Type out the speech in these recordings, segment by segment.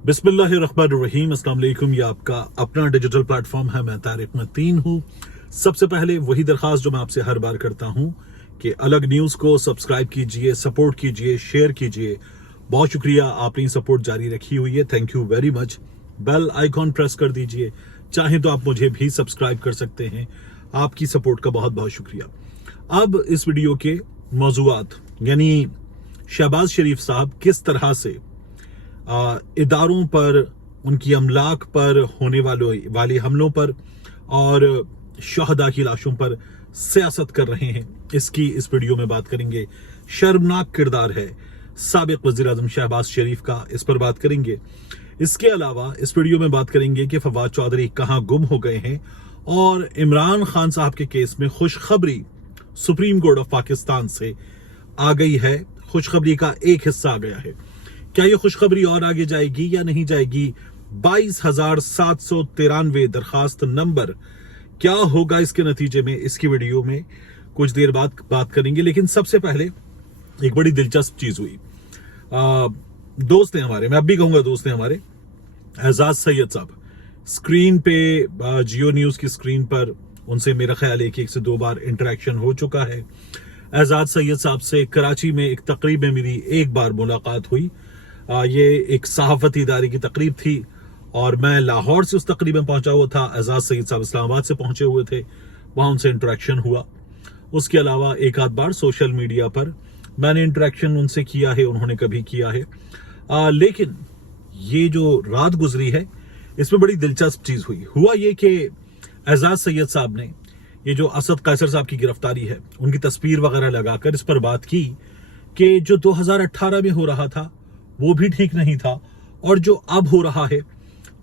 बिस्मिल्लाहिर्रहमानिर्रहीम। अस्सलाम वालेकुम। ये आपका अपना डिजिटल प्लेटफॉर्म है, मैं तारिक मतीन हूँ। सबसे पहले वही दरख्वास्त जो मैं आपसे हर बार करता हूँ कि अलग न्यूज़ को सब्सक्राइब कीजिए, सपोर्ट कीजिए, शेयर कीजिए। बहुत शुक्रिया, आपने सपोर्ट जारी रखी हुई है, thank you very much. Bell icon press कर दीजिए, चाहे तो आप मुझे भी सब्सक्राइब कर सकते हैं। आपकी सपोर्ट का बहुत बहुत शुक्रिया। अब इस वीडियो के मौज़ूआत यानी शहबाज शरीफ साहब किस तरह से इदारों पर, उनकी अमलाक पर होने वाले हमलों पर और शहदा की लाशों पर सियासत कर रहे हैं, इसकी इस वीडियो में बात करेंगे। शर्मनाक किरदार है साबिक वज़ीर आज़म शहबाज शरीफ का, इस पर बात करेंगे। इसके अलावा इस वीडियो में बात करेंगे कि फवाद चौधरी कहां गुम हो गए हैं और इमरान खान साहब के केस में खुशखबरी सुप्रीम कोर्ट ऑफ पाकिस्तान से आ गई है। खुशखबरी का एक हिस्सा आ गया है। क्या ये खुशखबरी और आगे जाएगी या नहीं जाएगी? 22,793 दरखास्त नंबर क्या होगा इसके नतीजे में, इसकी वीडियो में कुछ देर बाद बात करेंगे। लेकिन सबसे पहले एक बड़ी दिलचस्प चीज हुई। दोस्त हैं हमारे, मैं अब भी कहूंगा दोस्त हैं हमारे, एजाज सैयद साहब स्क्रीन पे, जियो न्यूज की स्क्रीन पर उनसे मेरा ख्याल है कि 1 से 2 बार इंटरेक्शन हो चुका है। एजाज सैयद साहब से कराची में एक तकरीब में मेरी एक बार मुलाकात हुई। ये एक सहाफती इदारे की तकरीब थी और मैं लाहौर से उस तकरीब में पहुंचा हुआ था। एजाज सैयद साहब इस्लामाबाद से पहुंचे हुए थे, वहां उनसे इंटरेक्शन हुआ। उसके अलावा एक आध बार सोशल मीडिया पर मैंने इंटरेक्शन उनसे किया है, उन्होंने कभी किया है। लेकिन ये जो रात गुजरी है इसमें बड़ी दिलचस्प चीज हुआ ये कि एजाज सैयद साहब ने ये जो असद कैसर साहब की गिरफ्तारी है, उनकी तस्वीर वगैरह लगाकर इस पर बात की कि जो 2018 में हो रहा था वो भी ठीक नहीं था और जो अब हो रहा है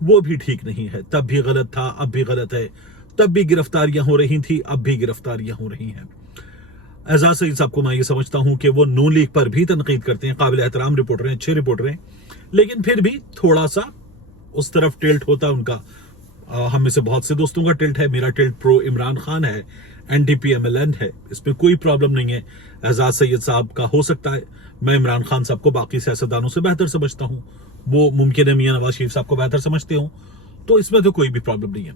वो भी ठीक नहीं है। तब भी गलत था, अब भी गलत है। तब भी गिरफ्तारियां हो रही थी, अब भी गिरफ्तारियां हो रही हैं। एजाज सईद साहब को मैं ये समझता हूं कि वो नून लीग पर भी तनकीद करते हैं, काबिल एहतराम रिपोर्टर हैं, अच्छे रिपोर्टर हैं, लेकिन फिर भी थोड़ा सा उस तरफ टिल्ट होता है उनका। हम में से बहुत से दोस्तों का टिल्ट है, मेरा टिल्ट प्रो इमरान खान है, एनडीपी MLN है, इसमें कोई प्रॉब्लम नहीं है। एजाज सैयद साहब का हो सकता है, मैं इमरान खान साहब को बाकी सियासतदानों से बेहतर समझता हूं, वो मुमकिन है मियां नवाज शरीफ साहब को बेहतर समझते हो, तो इसमें तो कोई भी प्रॉब्लम नहीं है।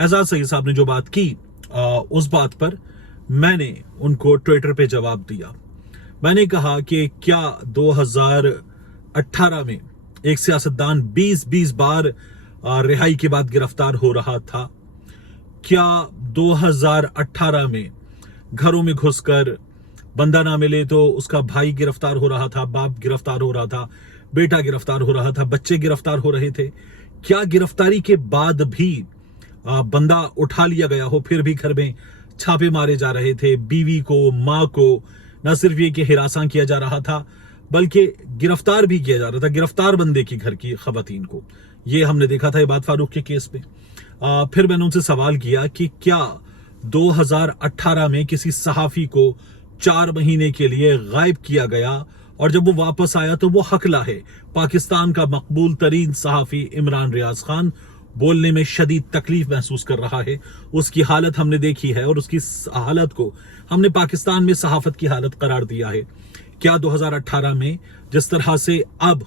एजाज सैयद साहब ने जो बात की, उस बात पर मैंने उनको ट्विटर पे जवाब दिया। मैंने कहा कि क्या 2018 में एक सियासतदान 20 बार रिहाई के बाद गिरफ्तार हो रहा था? क्या 2018 में घरों में घुसकर बंदा ना मिले तो उसका भाई गिरफ्तार हो रहा था, बाप गिरफ्तार हो रहा था, बेटा गिरफ्तार हो रहा था, बच्चे गिरफ्तार हो रहे थे? क्या गिरफ्तारी के बाद भी बंदा उठा लिया गया हो फिर भी घर में छापे मारे जा रहे थे? बीवी को, माँ को न सिर्फ ये कि हिरासा किया जा रहा था बल्कि गिरफ्तार भी किया जा रहा था, गिरफ्तार बंदे की घर की खवातीन को। ये हमने देखा था इबाद फारूक के केस में। फिर मैंने उनसे सवाल किया कि क्या 2018 में किसी सहाफी को 4 महीने के लिए गायब किया गया और जब वो वापस आया तो वो हकला है? पाकिस्तान का मकबूल तरीन सहाफी इमरान रियाज खान बोलने में शदीद तकलीफ महसूस कर रहा है। उसकी हालत हमने देखी है और उसकी हालत को हमने पाकिस्तान में सहाफत की हालत करार दिया है। क्या 2018 में जिस तरह से अब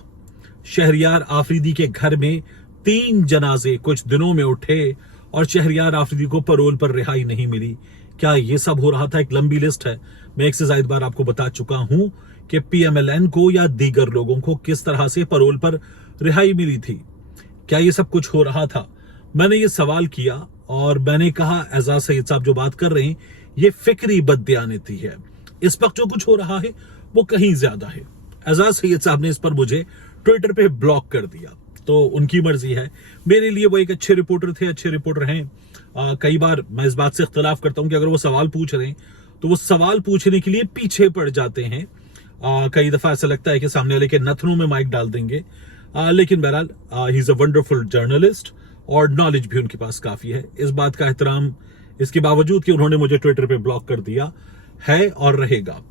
शहरियार आफरीदी के घर में 3 जनाजे कुछ दिनों में उठे और शहरियार आफरीदी को परोल पर रिहाई नहीं मिली, क्या ये सब हो रहा था? एक लंबी लिस्ट है, मैं 1 से ज्यादा बार आपको बता चुका हूं कि PMLN को या दीगर लोगों को किस तरह से परोल पर रिहाई मिली थी। क्या ये सब कुछ हो रहा था? मैंने ये सवाल किया और मैंने कहा एजाज सैयद साहब जो बात कर रहे हैं ये फिक्री बददियानती है, इस वक्त जो कुछ हो रहा है वो कहीं ज्यादा है। एजाज सैयद साहब ने इस पर मुझे ट्विटर पे ब्लॉक कर दिया, तो उनकी मर्जी है। मेरे लिए वो एक अच्छे रिपोर्टर थे, अच्छे रिपोर्टर हैं। कई बार मैं इस बात से इख्तलाफ करता हूं कि अगर वो सवाल पूछ रहे हैं तो वो सवाल पूछने के लिए पीछे पड़ जाते हैं। कई दफा ऐसा लगता है कि सामने वाले के नथनों में माइक डाल देंगे। लेकिन बहरहाल he is a wonderful journalist और नॉलेज भी उनके पास काफी है। इस बात का एहतराम इसके बावजूद कि उन्होंने मुझे ट्विटर पे ब्लॉक कर दिया है और रहेगा।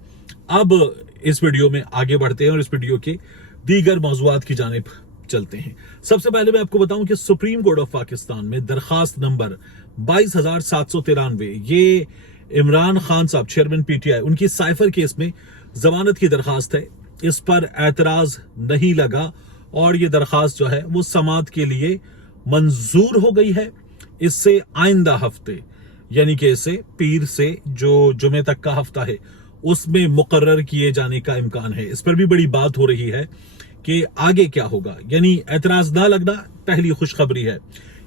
अब इस वीडियो में आगे बढ़ते हैं और इस वीडियो के दीगर मौज़ूआत की जानिब चलते हैं। सबसे पहले मैं आपको बताऊं कि सुप्रीम कोर्ट ऑफ पाकिस्तान में दरखास्त नंबर 22,793, ये इमरान खान साहब चेयरमैन PTI, उनकी साइफर केस में जमानत की दरखास्त है। इस पर एतराज नहीं लगा और ये दरखास्त जो है वो समाअत के लिए मंजूर हो गई है। इससे आइंदा हफ्ते यानी कि इसे पीर से जो जुमे तक का हफ्ता है उसमें मुकर्रर किए जाने का इम्कान है। इस पर भी बड़ी बात हो रही है कि आगे क्या होगा, यानी एतराज ना लगना पहली खुशखबरी है।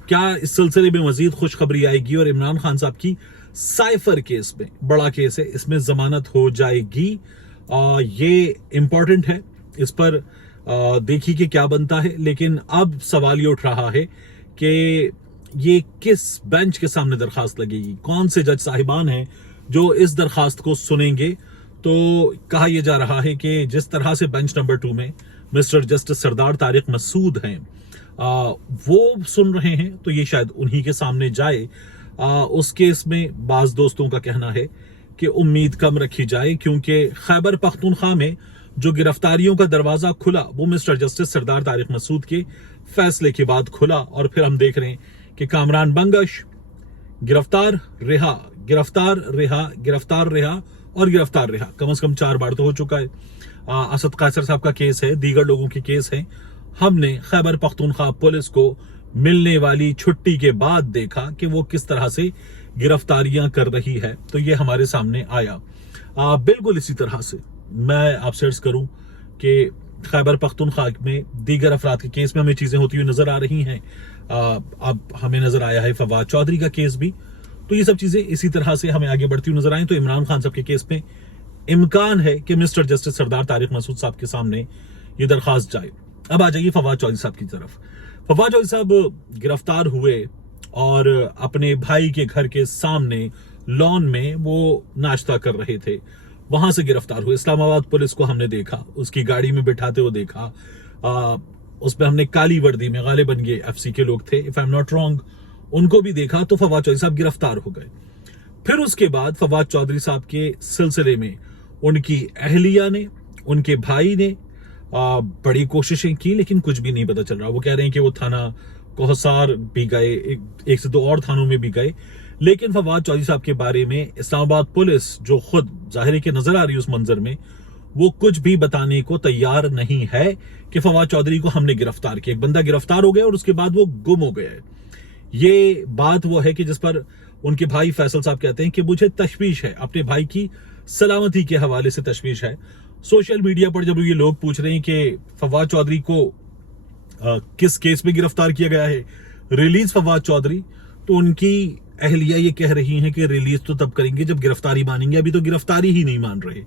क्या इस सिलसिले में मजीद खुशखबरी आएगी और इमरान खान साहब की साइफर केस में, बड़ा केस है, इसमें जमानत हो जाएगी? ये इंपॉर्टेंट है, इस पर देखिए कि क्या बनता है। लेकिन अब सवाल ये उठ रहा है कि ये किस बेंच के सामने दरखास्त लगेगी, कौन से जज साहिबान हैं जो इस दरखास्त को सुनेंगे। तो कहा यह जा रहा है कि जिस तरह से बेंच नंबर 2 में मिस्टर जस्टिस सरदार तारिक मसूद हैं वो सुन रहे हैं, तो ये शायद उन्हीं के सामने जाए। उस केस में बाज दोस्तों का कहना है कि उम्मीद कम रखी जाए, क्योंकि खैबर पख्तूनख्वा में जो गिरफ्तारियों का दरवाजा खुला वो मिस्टर जस्टिस सरदार तारिक मसूद के फैसले के बाद खुला। और फिर हम देख रहे हैं कि कामरान बंगश गिरफ्तार रिहा, गिरफ्तार रिहा, गिरफ्तार रिहा और गिरफ्तार रिहा, कम से कम 4 बार तो हो चुका है। असद कैसर साहब का केस है, दीगर लोगों के केस हैं। हमने खैबर पख्तूनख्वा पुलिस को मिलने वाली छुट्टी के बाद देखा कि वो किस तरह से गिरफ्तारियां कर रही है, तो ये हमारे सामने आया। बिल्कुल इसी तरह से मैं आपसे अर्ज करूं कि खैबर पख्तूनख्वा में दीगर अफराद के केस में हमें चीजें होती हुई नजर आ रही हैं। अब हमें नजर आया है फवाद चौधरी का केस भी, तो ये सब चीजें इसी तरह से हमें आगे बढ़ती हुई नजर आई। तो इमरान खान साहब के केस में इम्कान है कि मिस्टर जस्टिस सरदार तारिक मसूद साहब के सामने ये दरखास्त जाए। अब आ जाइए फवाद चौधरी साहब की तरफ। फवाद चौधरी साहब गिरफ्तार हुए और अपने भाई के घर के सामने लॉन में वो नाश्ता कर रहे थे, वहां से गिरफ्तार हुए। इस्लामाबाद पुलिस को हमने देखा, उसकी गाड़ी में बिठाते हुए देखा। उसमें हमने काली वर्दी में, गालिबन ये एफसी के लोग थे if I am not wrong, उनको भी देखा। तो फवाद चौधरी साहब गिरफ्तार हो गए। फिर उसके बाद फवाद चौधरी साहब के सिलसिले में उनकी अहलिया ने, उनके भाई ने बड़ी कोशिशें की, लेकिन कुछ भी नहीं पता चल रहा। वो कह रहे हैं कि वो थाना कोहसार भी गए, एक से 2 और थानों में भी गए, लेकिन फवाद चौधरी साहब के बारे में इस्लामाबाद पुलिस जो खुद जाहिर है कि नजर आ रही है उस मंजर में, वो कुछ भी बताने को तैयार नहीं है कि फवाद चौधरी को हमने गिरफ्तार किया। एक बंदा गिरफ्तार हो गया और उसके बाद वो गुम हो गया है। ये बात वो है कि जिस पर उनके भाई फैसल साहब कहते हैं कि मुझे तशवीश है, अपने भाई की सलामती के हवाले से तशवीश है। सोशल मीडिया पर जब ये लोग पूछ रहे हैं कि फवाद चौधरी को किस केस में गिरफ्तार किया गया है, रिलीज फवाद चौधरी, तो उनकी अहलिया ये कह रही हैं कि रिलीज तो तब करेंगे जब गिरफ्तारी मानेंगे। अभी तो गिरफ्तारी ही नहीं मान रहे।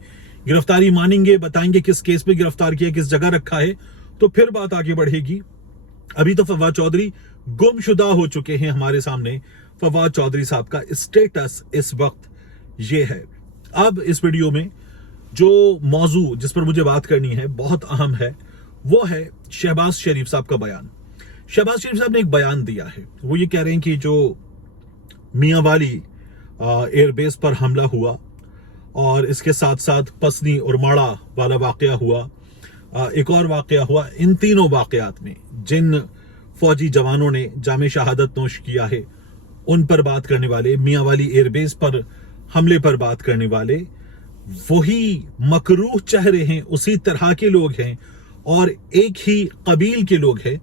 गिरफ्तारी मानेंगे, बताएंगे किस केस में गिरफ्तार किया, किस जगह रखा है, तो फिर बात आगे बढ़ेगी। अभी तो फवाद चौधरी गुमशुदा हो चुके हैं हमारे सामने। फवाद चौधरी साहब का स्टेटस इस वक्त ये है। अब इस वीडियो में जो मौजू जिस पर मुझे बात करनी है बहुत अहम है, वो है शहबाज शरीफ साहब का बयान। शहबाज शरीफ साहब ने एक बयान दिया है। वो ये कह रहे हैं कि जो मियांवाली एयरबेस पर हमला हुआ और इसके साथ साथ पसनी और माड़ा वाला वाकया हुआ, एक और वाकया हुआ, इन तीनों वाकयात में जिन फौजी जवानों ने जामे शहादत नोश किया है, उन पर बात करने वाले, मियांवाली एयरबेस पर हमले पर बात करने वाले वही मकरूह चेहरे हैं, उसी तरह के लोग हैं और एक ही कबील के लोग हैं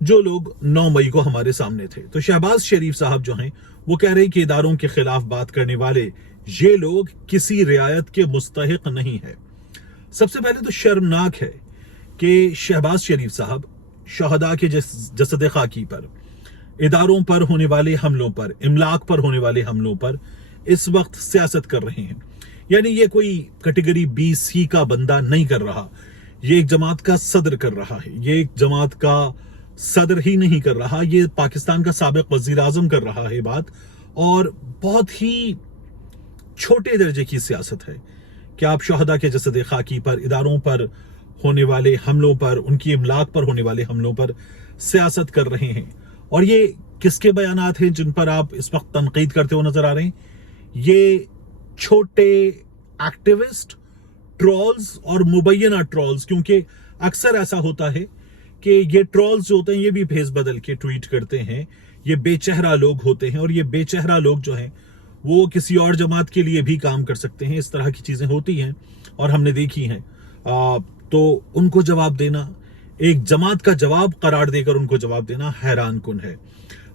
जो लोग 9 मई को हमारे सामने थे। तो शहबाज शरीफ साहब जो हैं वो कह रहे हैं कि इदारों के खिलाफ बात करने वाले ये लोग किसी रियायत के मुस्तहिक नहीं है। सबसे पहले तो शर्मनाक है कि शहबाज शरीफ साहब शहदा के जसद खाकी पर, इदारों पर होने वाले हमलों पर, इमलाक पर होने वाले हमलों पर इस वक्त सियासत कर रहे हैं। यानी ये कोई कैटेगरी 20C का बंदा नहीं कर रहा, ये एक जमात का सदर कर रहा है। ये एक जमात का सदर ही नहीं कर रहा, ये पाकिस्तान का साबिक वजीर आजम कर रहा है बात। और बहुत ही छोटे दर्जे की सियासत है कि आप शहदा के जसद खाकी पर, इदारों पर होने वाले हमलों पर, उनकी इमलाक पर होने वाले हमलों पर सियासत कर रहे हैं। और ये किसके बयानात हैं जिन पर आप इस वक्त तनकीद करते हुए नजर आ रहे हैं? ये छोटे एक्टिविस्ट, ट्रोल्स और मुबैना ट्रोल्स, क्योंकि अक्सर ऐसा होता है कि ये ट्रोल्स जो होते हैं ये भी भेस बदल के ट्वीट करते हैं। ये बेचेहरा लोग होते हैं और ये बेचेहरा लोग जो हैं वो किसी और जमात के लिए भी काम कर सकते हैं। इस तरह की चीजें होती हैं और हमने देखी हैं। तो उनको जवाब देना, एक जमात का जवाब करार देकर उनको जवाब देना हैरान कुन है।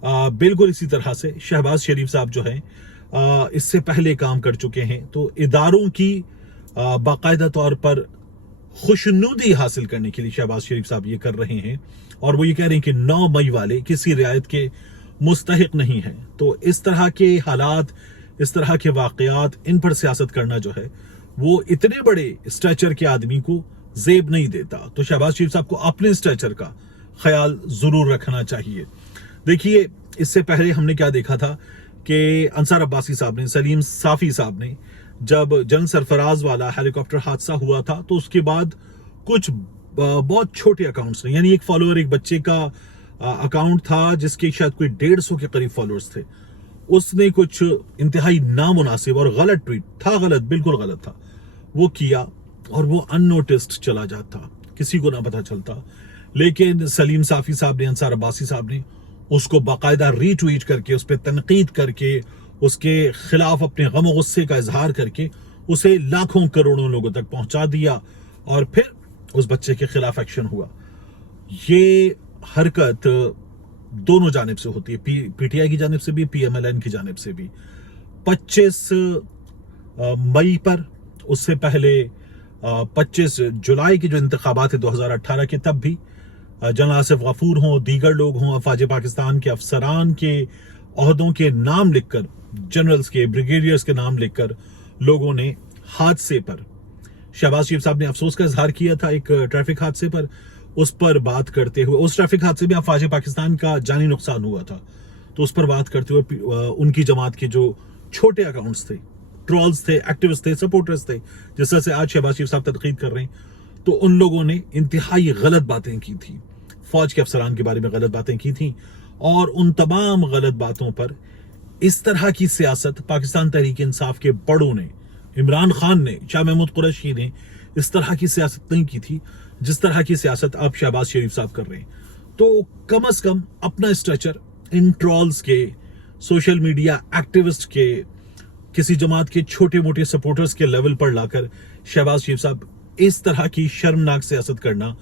बिल्कुल इसी तरह से शहबाज शरीफ साहब जो हैं इससे पहले काम कर चुके हैं, तो इदारों की बाकायदा तौर पर खुशनुदी हासिल करने के लिए शहबाज शरीफ साहब ये कर रहे हैं, और वो ये कह रहे हैं कि 9 मई वाले किसी रियायत के मुस्तहिक नहीं है। तो इस तरह के हालात, इस तरह के वाकयात, इन पर सियासत करना जो है वो इतने बड़े स्ट्रेचर के आदमी को जेब नहीं देता। तो शहबाज शरीफ साहब को अपने स्ट्रेचर का ख्याल जरूर रखना चाहिए। देखिए, इससे पहले हमने क्या देखा था कि अंसार अब्बासी साहब ने, सलीम साफी साहब ने, जब जन सरफराज वाला हेलीकॉप्टर हादसा हुआ था तो उसके बाद कुछ बहुत छोटे अकाउंट्स ने, यानी एक फॉलोअर, एक बच्चे का अकाउंट था जिसके शायद कोई 150 के करीब फॉलोअर्स थे, उसने कुछ इंतहाई नामुनासिब और गलत ट्वीट था, गलत, बिल्कुल गलत था, वो किया और वो अननोटिस्ड चला जाता, किसी को ना पता चलता। लेकिन सलीम साफी साहब ने, अंसार अब्बासी साहब ने उसको बाकायदा रीट्वीट करके, उस पर तनकीद करके, उसके खिलाफ अपने गम और गुस्से का इजहार करके उसे लाखों करोड़ों लोगों तक पहुंचा दिया, और फिर उस बच्चे के खिलाफ एक्शन हुआ। ये हरकत दोनों जानिब से होती है, पीटीआई की जानिब से भी, पीएमएलएन की जानिब से भी। 25 मई पर, उससे पहले 25 जुलाई के जो इंतखाबात है 2018 के, तब भी जनरल आसिफ गफूर हों, दीगर लोग हों, अफवाज पाकिस्तान के अफसरान के ओहदों के नाम लिखकर, जनरल्स के, ब्रिगेडियर्स के नाम लिखकर लोगों ने हादसे पर, शहबाज शरीफ साहब ने अफसोस का इजहार किया था एक ट्रैफिक हादसे पर, उस पर बात करते हुए, उस ट्रैफिक हादसे में अफवाज पाकिस्तान का जानी नुकसान हुआ था, तो उस पर बात करते हुए उनकी जमात के जो छोटे अकाउंट्स थे, ट्रोल्स थे, एक्टिविस्ट थे, सपोर्टर्स थे, जिस तरह से आज शहबाज शरीफ साहब तनकीद कर रहे हैं, तो उन लोगों ने इंतहाई गलत बातें की थी, फौज के अफसरान के बारे में गलत बातें की थी, और उन तमाम गलत बातों पर इस तरह की सियासत पाकिस्तान तहरीक इंसाफ के बड़ों ने, इमरान खान ने, शाह महमूद कुरैशी ने इस तरह की सियासत नहीं की थी जिस तरह की सियासत अब शहबाज शरीफ साहब कर रहे हैं। तो कम से कम अपना स्ट्रेचर इन ट्रोल्स के, सोशल मीडिया एक्टिविस्ट के, किसी जमात के छोटे मोटे सपोर्टर्स के लेवल पर लाकर शहबाज शरीफ साहब इस तरह की शर्मनाक सियासत करना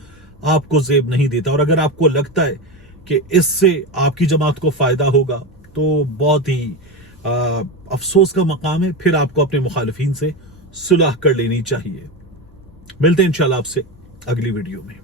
आपको जेब नहीं देता। और अगर आपको लगता है कि इससे आपकी जमात को फायदा होगा तो बहुत ही अफसोस का मकाम है, फिर आपको अपने मुखालिफिन से सुलह कर लेनी चाहिए। मिलते हैं इंशाल्लाह आपसे अगली वीडियो में।